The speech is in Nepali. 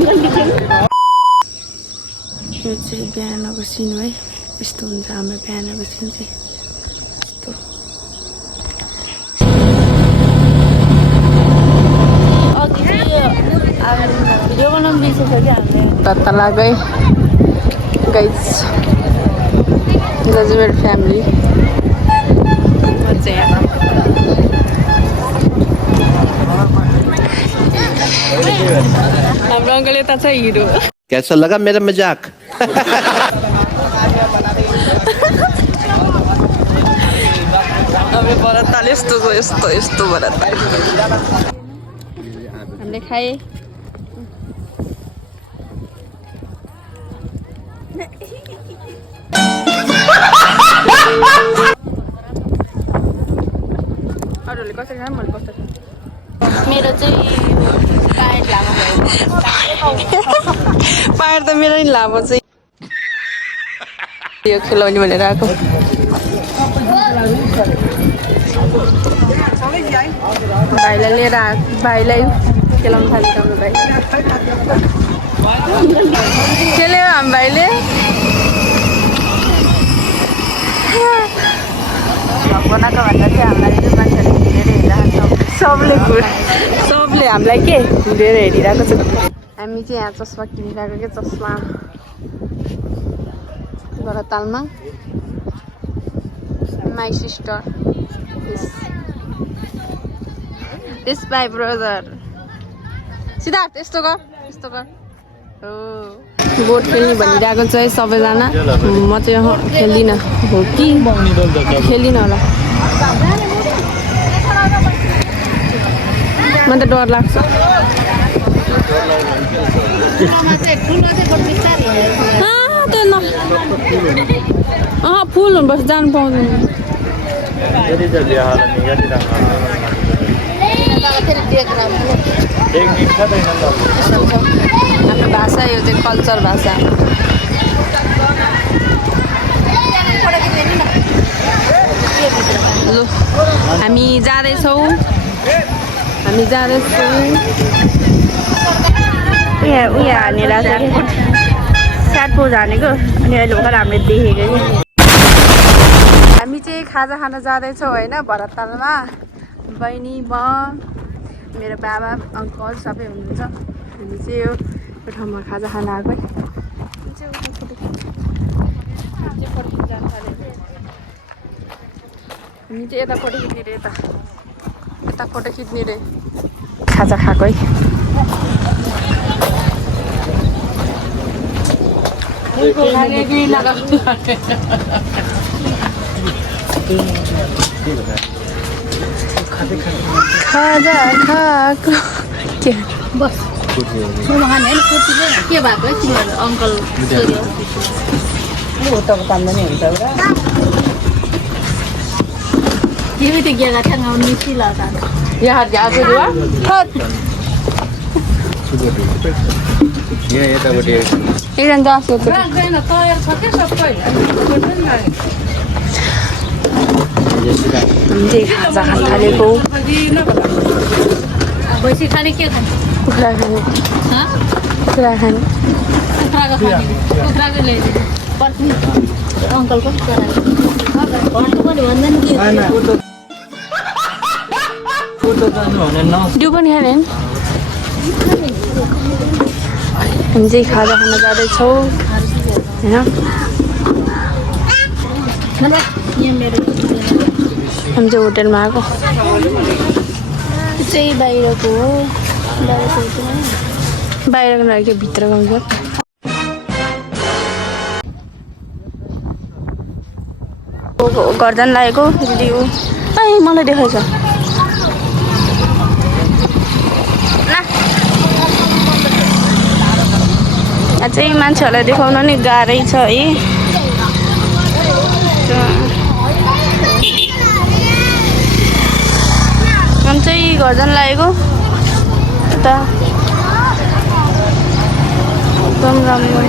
यो चाहिँ बिहानको सिन है यस्तो हुन्छ हाम्रो बिहानको सिन चाहिँ यस्तो अघि भिडियो बनाउनु बिर्सेछ कि हामीले तत्ता लाग्यो गाइस यो चाहिँ मेरो फ्यामिली म चाहिँ यहाँ हाम्रो अङ्कल यता छ हिरो कैसा लगा मेरा मजाक हाम्रो भरतताल यस्तो छ यस्तो यस्तो भरतताल हामीले खाए अरूले कसरी खायो मैले कस्तो खाएँ मेरो चाहिँ पायर लामो भयो पायर त मेरो नि लामो चाहिँ यो खेलाउने भनेर आएको भाइलाई लिएर भाइलाई खेलाउनु थाल्छ हाम्रो भाइ खेल्यो हाम्रो भाइले बनाएको भन्दा चाहिँ हामीलाई चाहिँ मान्छेहरूले हिँडेर हेरिरहेको सबले हामीलाई के हिँडेर हेरिरहेको छ हामी चाहिँ यहाँ चस्मा किनिरहेको के चस्मा भरततालमा my sister this my brother Siddharth यस्तो गर हो बोट खेल्ने भनिरहेको चाहिँ सबैजना म चाहिँ खेल्दिनँ हो कि खेल्दिनँ होला म त डर लाग्छ फुल हुनुपर्छ जानु पाउँदैन हाम्रो भाषा यो चाहिँ कल्चर भाषा लु हामी जाँदैछौँ उयो हानेर स्याटपो हानेको अनि अहिले भर्खर हामीले देखेको कि हामी चाहिँ खाजा खान जाँदैछौँ होइन भरततालमा बहिनी म मेरो बाबा अङ्कल सबै हुनुहुन्छ हामी चाहिँ यो ठाउँमा खाजा खान आएको हामी चाहिँ यता फोटो खिच्ने रे यता फोटो खिच्ने रे खाजा खाएको है खाजा खाएको के बस के भएको है तिमीहरू अङ्कल उताको पाल्दा नि हुन्छ तिमी त गेला छ मिसी लगा यहाँ जाएको जुवा यहाँ यतापट्टि एकजना दस हामीले खाजा खान थालेको बैसी खाने के खाने कुखुरा खाने कुखुरा खाने कुखुराको ल्याइदिनु अङ्कलको घरको पनि भन्दैन के त्यो पनि खाने हामी चाहिँ खाजा खान जाँदैछौँ होइन हामी चाहिँ होटेलमा आएको चाहिँ बाहिरको हो बाहिरको नआएको भित्रको हुन्छ गर्दन लागेको दिदी मलाई देखाएछ चाहिँ मान्छेहरूलाई देखाउन नि गाह्रै छ है हम चाहिँ गर्दन लागेको यता एकदम राम्रो